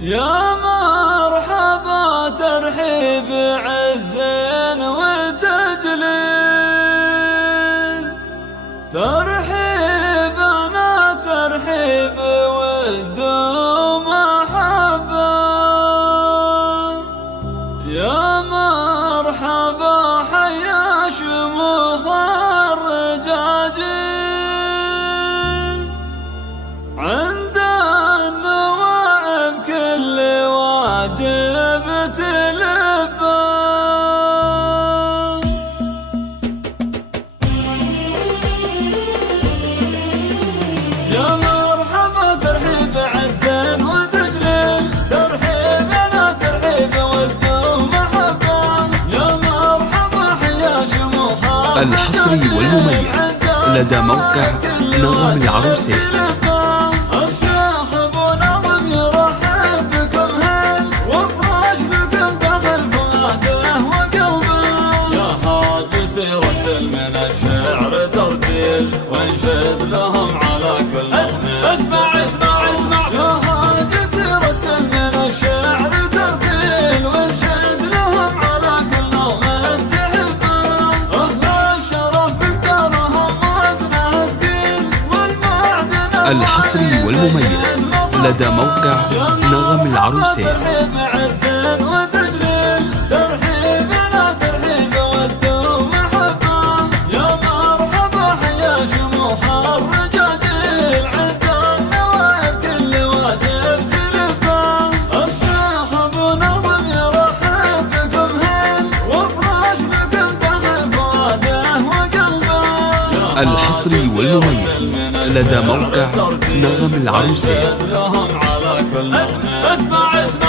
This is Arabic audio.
يا مرحبا ترحيب عز وتجليل، ترحيبنا ترحيب ود ومحبة. يا مرحبا حيا شموخ الرجاجيل، عند النوائب كل واجب تلبى. يا مرحبا ترحيب عز وتجليل، ترحيبنا ترحيب ود ومحبة. يا مرحبا حيا شموخ الحصري والمميز لدى موقع نغم العروسين. الشيخ ابو نظم يرحب بكم هل وفرش بكم دخل فؤاده وقلبه. يا حاج سيرة من الشعر ترتيل، وانشد لهم على كل اسمع اسمع اسمع. يا حاج سيرة من الشعر ترتيل، وانشد لهم على كل من تحبه. اهل الشرف بقدرهم وزنه الدين والمعدن. الحصري والمميز لدى موقع نغم العروسين. ترحيب عز وتجليل، ترحيبنا ترحيب ود ومحبة. يا مرحبا حيا شموخ الرجاجيل، عند النوائب كل واجب تلبى. الشيخ ابو نظم يرحب بكم هل وفرش بكم دخل فؤاده وقلبه. الحصري والمميز لدى موقع نغم العروسين. لهم على كل اسمع اسمع.